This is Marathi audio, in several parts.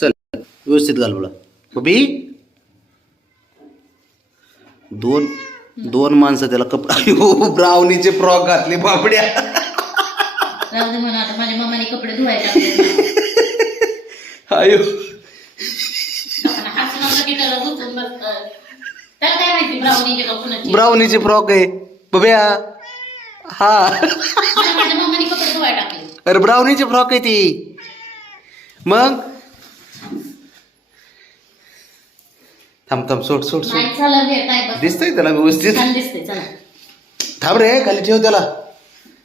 चल व्यवस्थित घाल मला बबी. दोन दोन माणसं त्याला कपडे ब्राउनीचे फ्रॉक घातले बाबड्या. राहू दे म्हणा आता माझ्या मम्माने कपडे धुवायला टाकले. आयो हसून असं की त्याला गुंतून बसतं. त्याला काय माहिती ब्राउनीचे का कुणाचे. ब्राउनीचे फ्रॉक आहे बब्या. हा माझ्या मम्माने कपडे धुवायला टाकले. अरे ब्राउनीचे फ्रॉक आहे ती. मग थांब थांब सोड सोड सोड. नाही झालं हे काय बस. दिसतंय त्याला व्यवस्थित. छान दिसतंय चला. थांब रे खाली ठेव त्याला.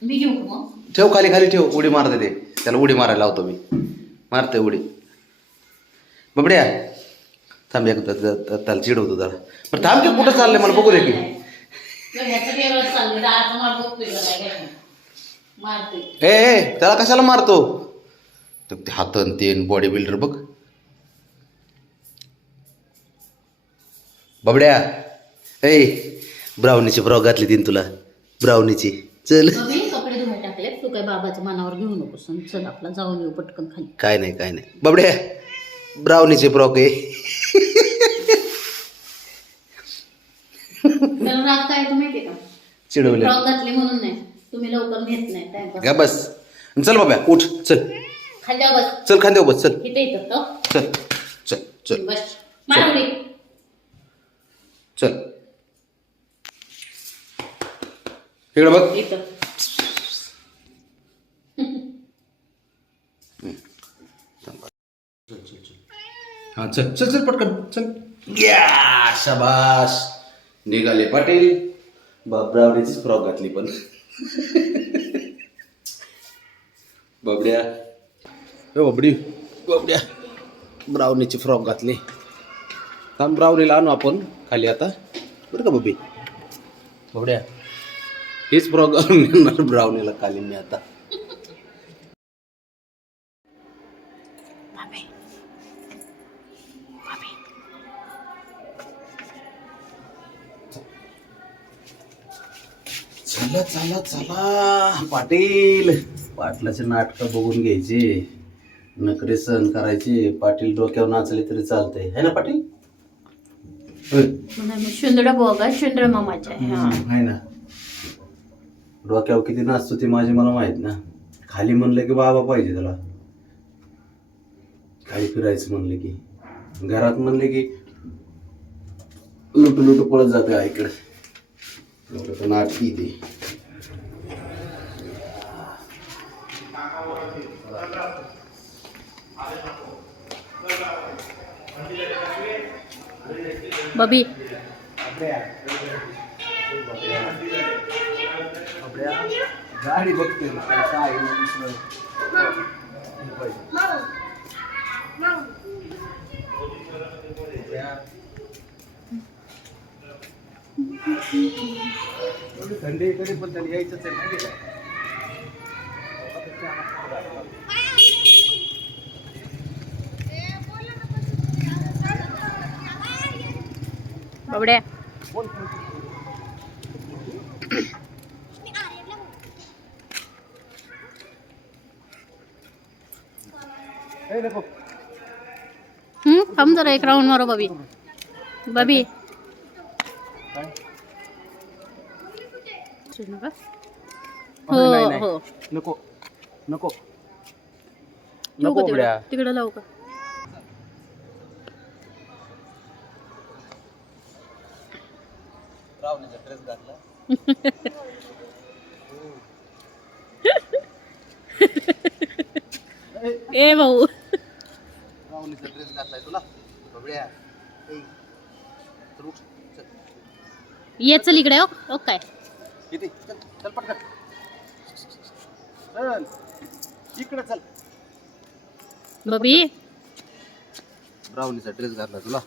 मी घेऊ का मग. ठेव खाली खाली ठेव. उडी मारते ते. त्याला उडी मारायला लावतो मी. मारते उडी बबड्या. थांब एक त्याला चिडवतो जरा. बरं थांब की कुठं चाललंय मला बघू दे की. ह्याचं वेगळंच चाललंय. दाराचं मार बघतोय का काय मारते. ए त्याला कशाला मारतो. ते हातन तेन बॉडी बिल्डर बघ बबड्या. ए ब्राउनीची फ्रॉक घातली तीन तुला. ब्राउनीची चल. कपडे धुवायला टाकले. तू काय बाबाच्या मनावर घेऊ नकोस. चल आपला जाऊन येऊ पटकन खाली. काय नाही काय नाही बबड्या. ब्राउनीचे फ्रॉक आहे. त्याला राग काय तू माहितीये का. चिडवले फ्रॉक घातली म्हणून नाही. तुम्ही लवकर नेत नाही टाइमपास. का बस. चल बाब्या उठ चल. खाली बस. चल खांद्यावर बस चल. इथे येतात तो. चल चल चल बस मारुडी. चल इकडे बघ. इथं हा चल चल चल पटकन चल. या शाबास निघाले पाटील. ब्राउनीचीच फ्रॉक घातली पण. बबड्या बबडी बबड्या ब्राउनीची फ्रॉक घातली. थांब ब्राउनीला आणू आपण खाली आता बरं का बबी. बबड्या हीच फ्रॉक घालून येणार ब्राउनीला खाली मी आता. चला चला चला पाटील. पाटलाचे नाटकं बघून घ्यायचे. नखरे सहन करायचे. पाटील डोक्यावर नाचले तरी चालतंय है ना पाटील. शुंदडा बोगा शुंदडा मामाच्या आहे ना. डोक्यावर किती नाचतो ते माझे मला माहित ना. खाली म्हणलं की बाबा पाहिजे त्याला. खाली फिरायचं म्हणलं की. घरात म्हणले की लुटू लुटू पळत जाते आईकडे. नाटकी ते. बबी गाडी बघते काय थंडी तरी पण त्याला यायचंच आहे माहिती का. बबड्या थांब जरा एक राऊंड मारो बबी. बबी हो हो नको नको नको तिकडे लावू का. ड्रेस घातला. ए भाऊ राहुलीचा ड्रेस घातलाय तुला बबड्या. ये चल इकडे. ओ काय किती चल चल पटकन चल इकडे चल. बबी ब्राउनीचा ड्रेस घातला तुला.